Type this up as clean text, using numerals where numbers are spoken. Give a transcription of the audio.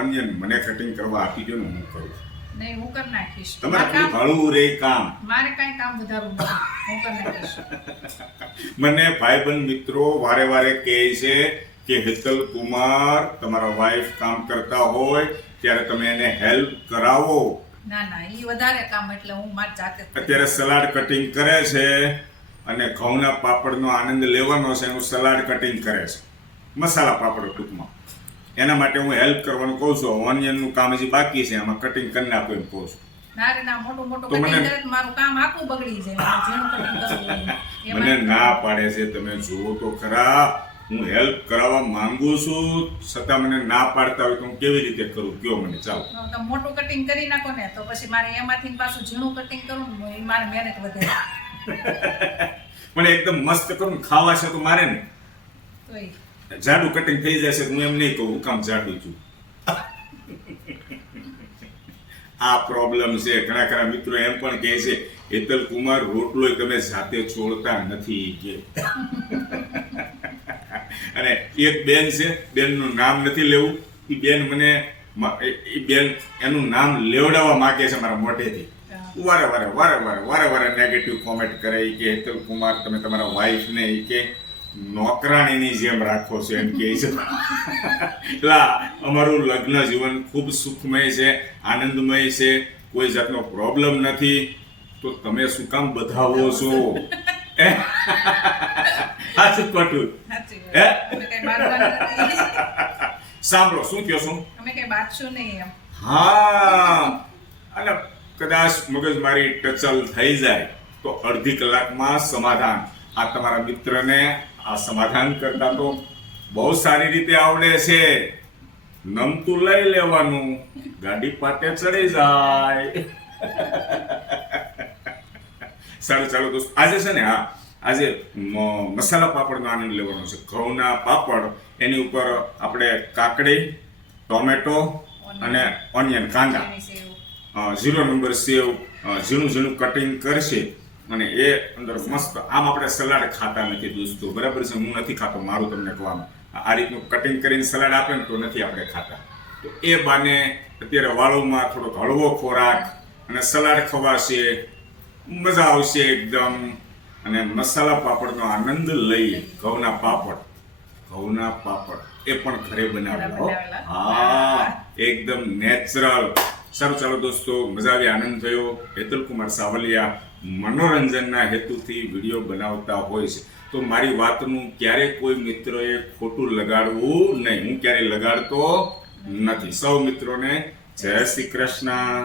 મને કટિંગ કરવા આપી દો ને હું કરું નહીં હું કરી નાખીશ તમારે ઘણું રે કામ મારે કાંઈ કામ વધારવું નથી હું કરી નાખીશ મને ભાઈબંધ મિત્રો વારે વારે કહે છે કે હેતલ કુમાર તમારા વાઈફ કામ કરતા હોય ત્યારે તમે એને હેલ્પ કરાવો ના ના ઈ વધારે કામ એટલે હું મારી જાતે જ કરું. અત્યારે સલાડ કટિંગ કરે છે અને ઘઉંના પાપડનો આનંદ લેવાનો છે એનું સલાડ કટિંગ કરે છે મસાલા પાપડ ટૂંકમાં એના માટે હું હેલ્પ કરવાનું કહું છું ઓનિયનનું કામ હજી બાકી છે એમાં કટિંગ કરી નાખો એમ કહું છું ના રે ના મોટું મોટું તો મને- કટિંગ કરે તો મારું કામ આખું બગડી જાય મારે જેનું કટિંગ કરવું હોય એમાં મને ના પાડે છે તમે જુઓ તો ખરા હું હેલ્પ કરાવવા માંગુ છું છતાં મને ના પાડતા હોય તો હું કેવી રીતે કરું કયો મને ચાલો તમે મોટું કટિંગ કરી નાખો ને તો પછી મારે એમાંથી પાછું ઝીણું કટિંગ કરવું ને એ મારે મહેનત વધે મને એકદમ મસ્ત કરું ને ખાવા છે તો મારે ને તોય જાડું કટિંગ થઈ જશે હું એમ નહીં કહું હું કામ જાડું છું આ પ્રોબ્લેમ છે ઘણા મિત્રો એમ પણ કહે છે હેતલ કુમાર રોટલો તમે જાતે છોડતા નથી કે અને એક બેન છે બેનનું નામ નથી લેવું એ બેન મને એ બેન એનું નામ લેવડાવવા માંગે છે મારા મોઢેથી વારે નેગેટિવ કોમેન્ટ કરે કે હેતલ કુમાર તમે તમારા વાઈફને કે નોકરાણીની જેમ રાખો છો એમ કહે છે એટલે અમારું લગ્ન જીવન ખૂબ સુખમય છે આનંદમય છે કોઈ જાતનો પ્રોબ્લેમ નથી તો તમે શું કામ બધાવો છો સાચું ખોટું સાચી હે? વાત. અમે કઈ બાંધવાના નથી. સાંભળો શું કહો છો અમે કઈ બાંધશું નહીં એમ હા અને કદાચ મગજ મારી ટચલ થઈ જાય તો અડધી કલાકમાં સમાધાન આ તમારા મિત્રને આ સમાધાન કરતા તો બહુ સારી રીતે આવડે છે નમતું લઈ લેવાનું ગાડી પાટે ચડી જાય સારું ચાલો દોસ્તો આજે છે ને હા આજે મસાલા પાપડનો આનંદ લેવાનો છે ઘઉંના પાપડ એની ઉપર આપણે કાકડી ટોમેટો અને ઓનિયન કાંદા એની સેવ. 0 નંબર સેવ ઝીણું ઝીણું કટિંગ કરશે અને એ અંદર મસ્ત આમ આપણે સલાડ ખાતા નથી દોસ્તો બરાબર છે હું નથી ખાતો મારું તમને કહેવાનું આ રીતનું કટિંગ કરીને સલાડ આપે ને તો નથી આપણે ખાતા તો એ બાને અત્યારે વાળોમાં થોડોક હળવો ખોરાક અને સલાડ ખવાશે મજા આવશે એકદમ અને મસાલા પાપડનો આનંદ લઈએ ઘઉંના પાપડ એ પણ ઘરે બનાવેલા હો. હા એકદમ નેચરલ સારું ચાલો દોસ્તો મજા આવી આનંદ થયો હેતલ કુમાર સાવલિયા મનોરંજનના હેતુથી વિડીયો બનાવતા હોય છે તો મારી વાતનું ક્યારેય કોઈ મિત્રએ ખોટું લગાડવું નહીં હું ક્યારેય લગાડતો નથી સૌ મિત્રોને જય શ્રી કૃષ્ણ